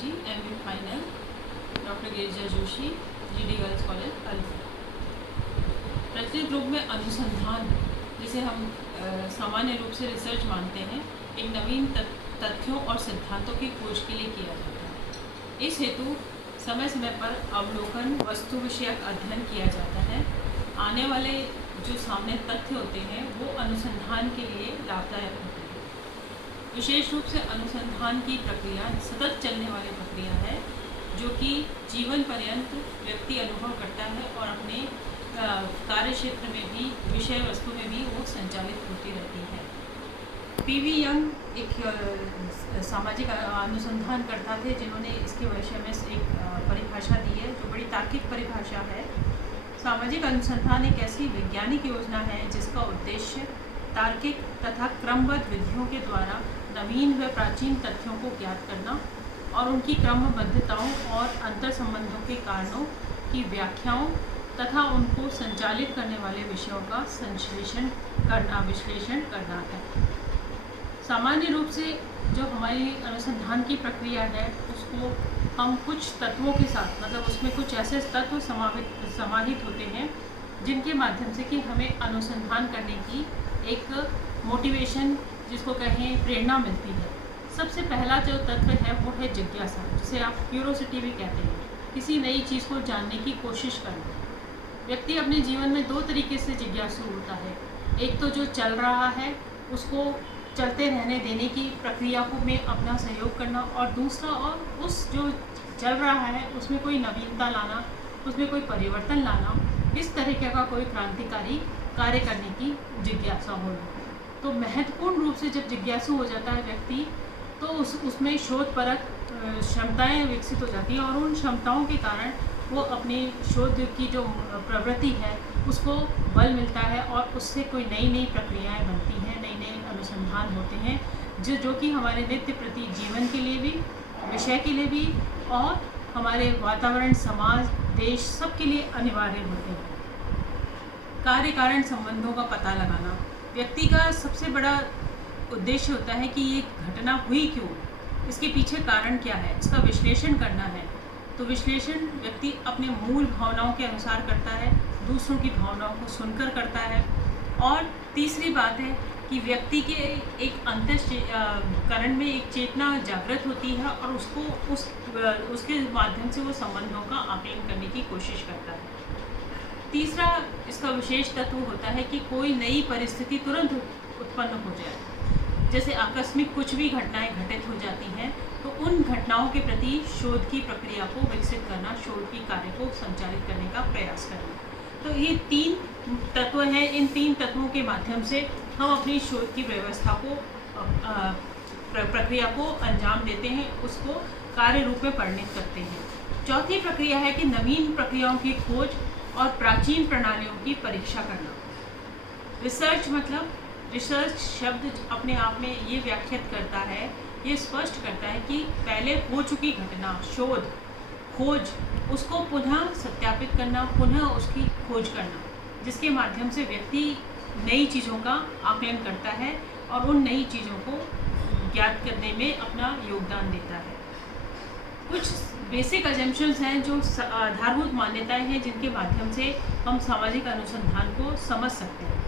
जी MA final doctor Girija Joshi GD girls college Aligarh. प्रचलित रूप में अनुसंधान जिसे हम सामान्य रूप से रिसर्च मानते हैं, एक नवीन तथ्यों और सिद्धांतों की खोज के लिए किया जाता है। इस हेतु समय समय पर अवलोकन वस्तु विषयक अध्ययन किया जाता है। आने वाले जो सामने तथ्य होते हैं वो अनुसंधान के लिए लाभदायक होते हैं। विशेष रूप से अनुसंधान की प्रक्रिया सतत चलने वाली प्रक्रिया है जो कि जीवन पर्यंत व्यक्ति अनुभव करता है और अपने कार्य क्षेत्र में भी, विषय वस्तु में भी वो संचालित होती रहती है। PV यंग एक सामाजिक अनुसंधानकर्ता थे जिन्होंने इसके विषय में एक परिभाषा दी है जो बड़ी तार्किक परिभाषा है। सामाजिक अनुसंधान एक ऐसी वैज्ञानिक योजना है जिसका उद्देश्य तार्किक तथा क्रमबद्ध विधियों के द्वारा नवीन व प्राचीन तथ्यों को ज्ञात करना और उनकी क्रमबद्धताओं और अंतर संबंधों के कारणों की व्याख्याओं तथा उनको संचालित करने वाले विषयों का विश्लेषण करना है। सामान्य रूप से जो हमारी अनुसंधान की प्रक्रिया है उसको हम कुछ तत्वों के साथ, मतलब उसमें कुछ ऐसे तत्व समाहित होते हैं जिनके माध्यम से कि हमें अनुसंधान करने की एक मोटिवेशन, जिसको कहें प्रेरणा मिलती है। सबसे पहला जो तत्व है वो है जिज्ञासा, जिसे आप क्यूरोसिटी भी कहते हैं। किसी नई चीज़ को जानने की कोशिश करना। व्यक्ति अपने जीवन में दो तरीके से जिज्ञासु होता है। एक तो जो चल रहा है उसको चलते रहने देने की प्रक्रिया को में अपना सहयोग करना, और दूसरा और उस जो चल रहा है उसमें कोई नवीनता लाना, उसमें कोई परिवर्तन लाना, इस तरीके का कोई क्रांतिकारी कार्य करने की जिज्ञासा होना। तो महत्वपूर्ण रूप से जब जिज्ञासु हो जाता है व्यक्ति तो उसमें शोधपरक क्षमताएं विकसित हो जाती हैं और उन क्षमताओं के कारण वो अपनी शोध की जो प्रवृत्ति है उसको बल मिलता है और उससे कोई नई नई प्रक्रियाएं बनती हैं, नई नई अनुसंधान होते हैं जो कि हमारे नित्य प्रति जीवन के लिए भी, विषय के लिए भी और हमारे वातावरण, समाज, देश सब के लिए अनिवार्य होते हैं। कार्य कारण संबंधों का पता लगाना व्यक्ति का सबसे बड़ा उद्देश्य होता है कि ये घटना हुई क्यों, इसके पीछे कारण क्या है, इसका विश्लेषण करना है। तो विश्लेषण व्यक्ति अपने मूल भावनाओं के अनुसार करता है, दूसरों की भावनाओं को सुनकर करता है। और तीसरी बात है कि व्यक्ति के एक अंतःकरण में एक चेतना जागृत होती है और उसके माध्यम से वो संबंधों का आकलन करने की कोशिश करता है। तीसरा इसका विशेष तत्व होता है कि कोई नई परिस्थिति तुरंत उत्पन्न हो जाए। जैसे आकस्मिक कुछ भी घटनाएं घटित हो जाती हैं तो उन घटनाओं के प्रति शोध की प्रक्रिया को विकसित करना, शोध की कार्य को संचालित करने का प्रयास करना। तो ये तीन तत्व हैं। इन तीन तत्वों के माध्यम से हम अपनी शोध की व्यवस्था को, प्रक्रिया को अंजाम देते हैं, उसको कार्य रूप में परिणित करते हैं। चौथी प्रक्रिया है कि नवीन प्रक्रियाओं की खोज और प्राचीन प्रणालियों की परीक्षा करना। रिसर्च मतलब, रिसर्च शब्द अपने आप में ये व्याख्यात करता है, ये स्पष्ट करता है कि पहले हो चुकी घटना, शोध, खोज, उसको पुनः सत्यापित करना, पुनः उसकी खोज करना, जिसके माध्यम से व्यक्ति नई चीज़ों का आकलन करता है और उन नई चीज़ों को ज्ञात करने में अपना योगदान देता है। कुछ बेसिक अजम्पशंस हैं, जो आधारभूत मान्यताएं हैं जिनके माध्यम से हम सामाजिक अनुसंधान को समझ सकते हैं।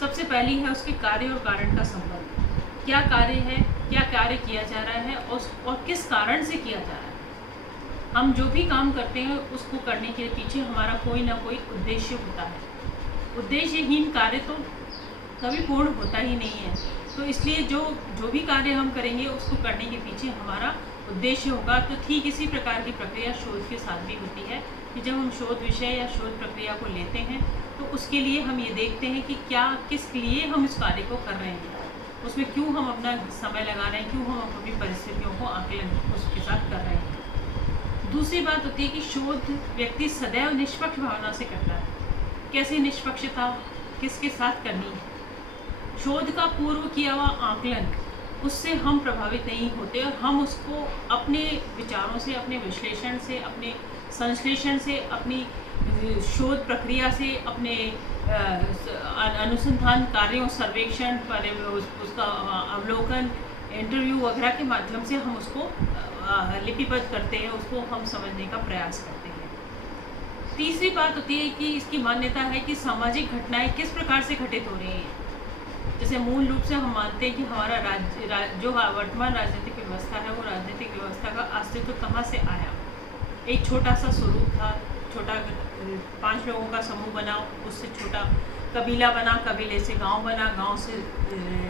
सबसे पहली है उसके कार्य और कारण का संबंध। क्या कार्य है, क्या कार्य किया जा रहा है और किस कारण से किया जा रहा है। हम जो भी काम करते हैं उसको करने के पीछे हमारा कोई ना कोई उद्देश्य होता है। उद्देश्यहीन कार्य तो कभी पूर्ण होता ही नहीं है। तो इसलिए जो भी कार्य हम करेंगे उसको करने के पीछे हमारा उद्देश्य होगा। तो ठीक इसी प्रकार की प्रक्रिया शोध के साथ भी होती है कि जब हम शोध विषय या शोध प्रक्रिया को लेते हैं तो उसके लिए हम ये देखते हैं कि किस लिए हम इस कार्य को कर रहे हैं, उसमें क्यों हम अपना समय लगा रहे हैं, क्यों हम अपनी परिस्थितियों को आकलन उसके साथ कर रहे हैं। दूसरी बात होती है कि शोध व्यक्ति सदैव निष्पक्ष भावना से करता है। कैसी निष्पक्षता, किसके साथ करनी है। शोध का पूर्व किया हुआ आकलन, उससे हम प्रभावित नहीं होते और हम उसको अपने विचारों से, अपने विश्लेषण से, अपने संश्लेषण से, अपनी शोध प्रक्रिया से, अपने अनुसंधान कार्यों, सर्वेक्षण, उसका अवलोकन, इंटरव्यू वगैरह के माध्यम से हम उसको लिपिबद्ध करते हैं उसको हम समझने का प्रयास करते हैं। तीसरी बात होती है कि इसकी मान्यता है कि सामाजिक घटनाएं किस प्रकार से घटित हो रही हैं। जैसे मूल रूप से हम मानते हैं कि हमारा जो वर्तमान राजनीतिक व्यवस्था है वो राजनीतिक व्यवस्था का अस्तित्व कहाँ से आया। एक छोटा सा स्वरूप था, छोटा 5 लोगों का समूह बना, उससे छोटा कबीला बना, कबीले से गांव बना, गांव से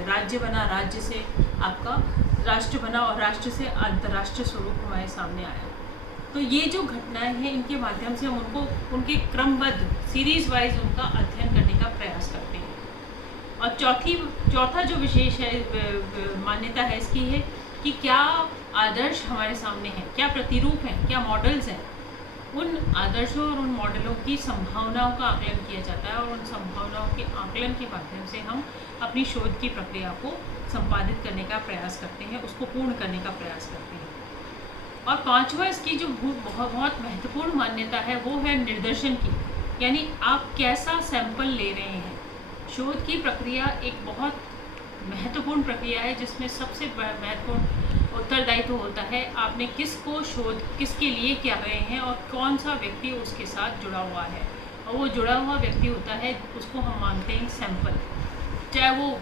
राज्य बना, राज्य से आपका राष्ट्र बना और राष्ट्र से अंतर्राष्ट्रीय स्वरूप हमारे सामने आया। तो ये जो घटनाएं हैं इनके माध्यम से हम उनको उनके क्रमबद्ध सीरीज वाइज उनका अध्ययन करने का प्रयास करते हैं। और चौथा जो विशेष है मान्यता है इसकी है कि क्या आदर्श हमारे सामने हैं, क्या प्रतिरूप हैं, क्या मॉडल्स हैं। उन आदर्शों और उन मॉडलों की संभावनाओं का आकलन किया जाता है और उन संभावनाओं के आकलन के माध्यम से हम अपनी शोध की प्रक्रिया को संपादित करने का प्रयास करते हैं, उसको पूर्ण करने का प्रयास करते हैं। और पांचवा इसकी जो बहुत महत्वपूर्ण मान्यता है वो है निर्दर्शन की, यानी आप कैसा सैंपल ले रहे हैं। शोध की प्रक्रिया एक बहुत महत्वपूर्ण प्रक्रिया है जिसमें सबसे महत्वपूर्ण उत्तरदायित्व होता है आपने किसको शोध किसके लिए क्या रहे हैं और कौन सा व्यक्ति उसके साथ जुड़ा हुआ है। और वो जुड़ा हुआ व्यक्ति होता है उसको हम मानते हैं सैंपल। चाहे वो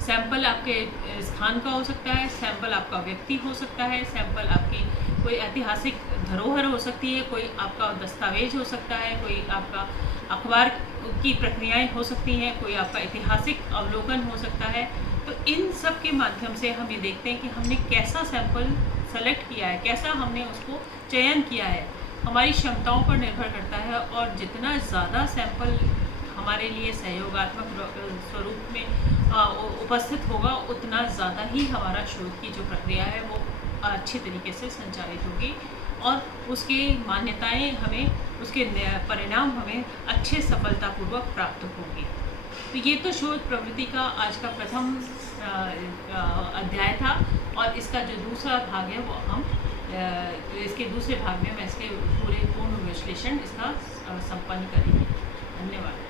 सैंपल आपके स्थान का हो सकता है, सैंपल आपका व्यक्ति हो सकता है, सैंपल आपकी कोई ऐतिहासिक धरोहर हो सकती है, कोई आपका दस्तावेज हो सकता है, कोई आपका अखबार की प्रक्रियाएं हो सकती हैं, कोई आपका ऐतिहासिक अवलोकन हो सकता है। तो इन सब के माध्यम से हम ये देखते हैं कि हमने कैसा सैंपल सेलेक्ट किया है, कैसा हमने उसको चयन किया है, हमारी क्षमताओं पर निर्भर करता है। और जितना ज़्यादा सैंपल हमारे लिए सहयोगात्मक स्वरूप में उपस्थित होगा उतना ज़्यादा ही हमारा शोध की जो प्रक्रिया है वो अच्छी तरीके से संचालित होगी और उसकी मान्यताएं हमें, उसके परिणाम हमें अच्छे सफलतापूर्वक प्राप्त होंगे। तो ये तो शोध प्रवृत्ति का आज का प्रथम अध्याय था और इसका जो दूसरा भाग है वो हम इसके दूसरे भाग में मैं इसके पूर्ण विश्लेषण इसका संपन्न करेंगे। धन्यवाद।